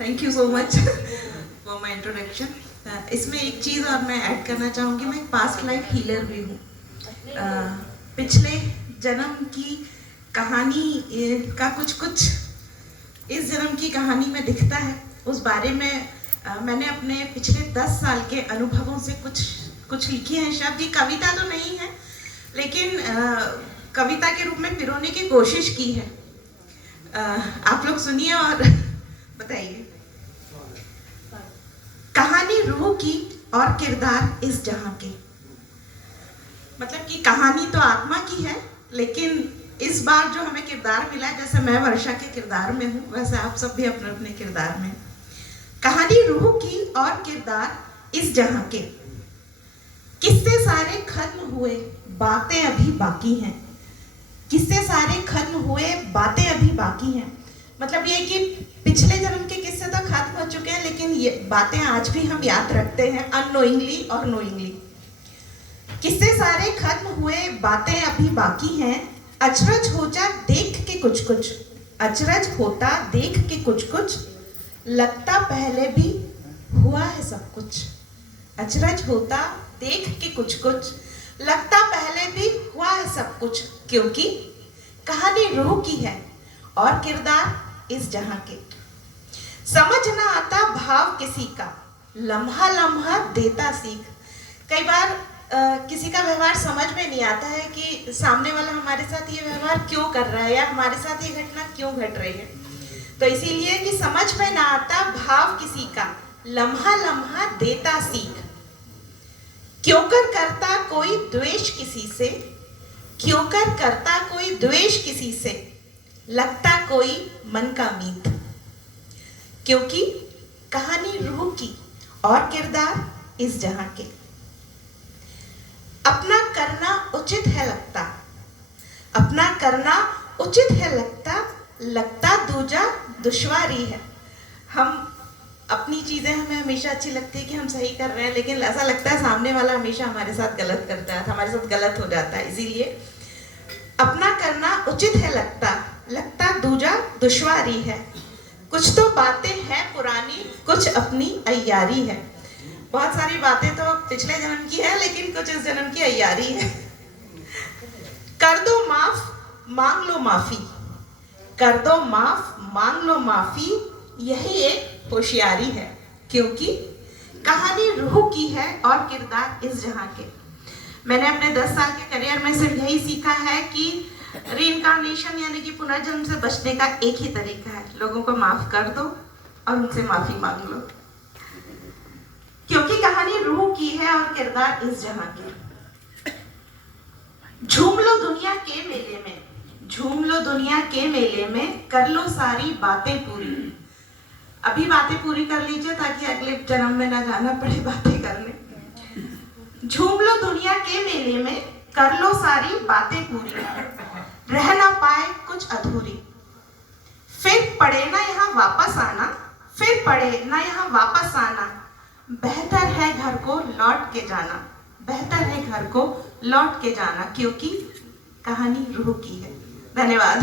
Thank you so much for my introduction. इसमें एक चीज़ और मैं ऐड करना चाहूँगी, मैं पास्ट लाइफ हीलर भी हूँ। पिछले जन्म की कहानी का कुछ कुछ इस जन्म की कहानी में दिखता है। उस बारे में मैंने अपने पिछले 10 साल के अनुभवों से कुछ लिखे हैं शब्द। ये कविता तो नहीं है, लेकिन कविता के रूप में पिरोने की कोशिश की है। आप लोग सुनिए और बताइए। कहानी रूह की और किरदार इस जहां के। मतलब कि कहानी तो आत्मा की है, लेकिन इस बार जो हमें किरदार मिला, जैसे मैं वर्षा के किरदार में हूँ, वैसे आप सब भी अपने अपने किरदार में। कहानी रूह की और किरदार इस जहां के। किस्से सारे खत्म हुए, बातें अभी बाकी हैं। किस्से सारे खत्म हुए, बातें अभी बाकी हैं। मतलब ये कि पिछले जन्म के किस्से तो खत्म हो चुके हैं, लेकिन ये बातें आज भी हम याद रखते हैं, अननोइंगली और नोइंगली। किस्से सारे खत्म हुए, बातें अभी बाकी हैं। अचरज होता देख के कुछ कुछ, अचरज होता देख के कुछ कुछ, लगता पहले भी हुआ है सब कुछ। अचरज होता देख के कुछ कुछ, लगता पहले भी हुआ है सब कुछ। क्योंकि कहानी रूह की है और किरदार इस जहां के। समझ ना आता भाव किसी का, लम्हा लम्हा देता सीख। कई बार किसी का व्यवहार समझ में नहीं आता है कि सामने वाला हमारे साथ ये व्यवहार क्यों कर रहा है या हमारे साथ ये घटना क्यों घट रही है। तो इसीलिए कि समझ में ना आता भाव किसी का, लम्हा लम्हा देता सीख। क्यों कर करता कोई द्वेष किसी से, क्यों कर करता कोई द्वेष किसी से, लगता कोई मन का मीत। क्योंकि कहानी रूह की और किरदार इस जहां के। अपना करना उचित है लगता, अपना करना उचित है लगता, लगता दूजा दुश्वारी है। हम अपनी चीजें हमें हमेशा अच्छी लगती है कि हम सही कर रहे हैं, लेकिन ऐसा लगता है सामने वाला हमेशा हमारे साथ गलत करता है, हमारे साथ गलत हो जाता है। इसीलिए अपना करना उचित है लगता, लगता दूजा दुश्वारी है। कुछ तो बातें हैं पुरानी, कुछ अपनी अय्यारी है। बहुत सारी बातें तो पिछले जन्म की है, लेकिन कुछ इस जन्म की अय्यारी है। कर दो माफ, मांग लो माफी। कर दो माफ, मांग लो माफी, यही एक होशियारी है। क्योंकि कहानी रूह की है और किरदार इस जहां के। मैंने अपने 10 साल के करियर में सिर्फ यही सीखा है कि रीइंकार्नेशन यानी कि पुनर्जन्म से बचने का एक ही तरीका है, लोगों को माफ कर दो और उनसे माफी मांग लो। क्योंकि कहानी रूह की है और किरदार इस जहां के। झूम लो दुनिया के मेले में, झूम लो दुनिया के मेले में, कर लो सारी बातें पूरी। अभी बातें पूरी कर लीजिए ताकि अगले जन्म में ना जाना पड़े बातें करने। झूम लो दुनिया के मेले में, कर लो सारी बातें पूरी। रह ना पाए कुछ अधूरी, फिर पड़े ना यहाँ वापस आना, फिर पड़े ना यहाँ वापस आना। बेहतर है घर को लौट के जाना, बेहतर है घर को लौट के जाना। क्योंकि कहानी रूह की है। धन्यवाद।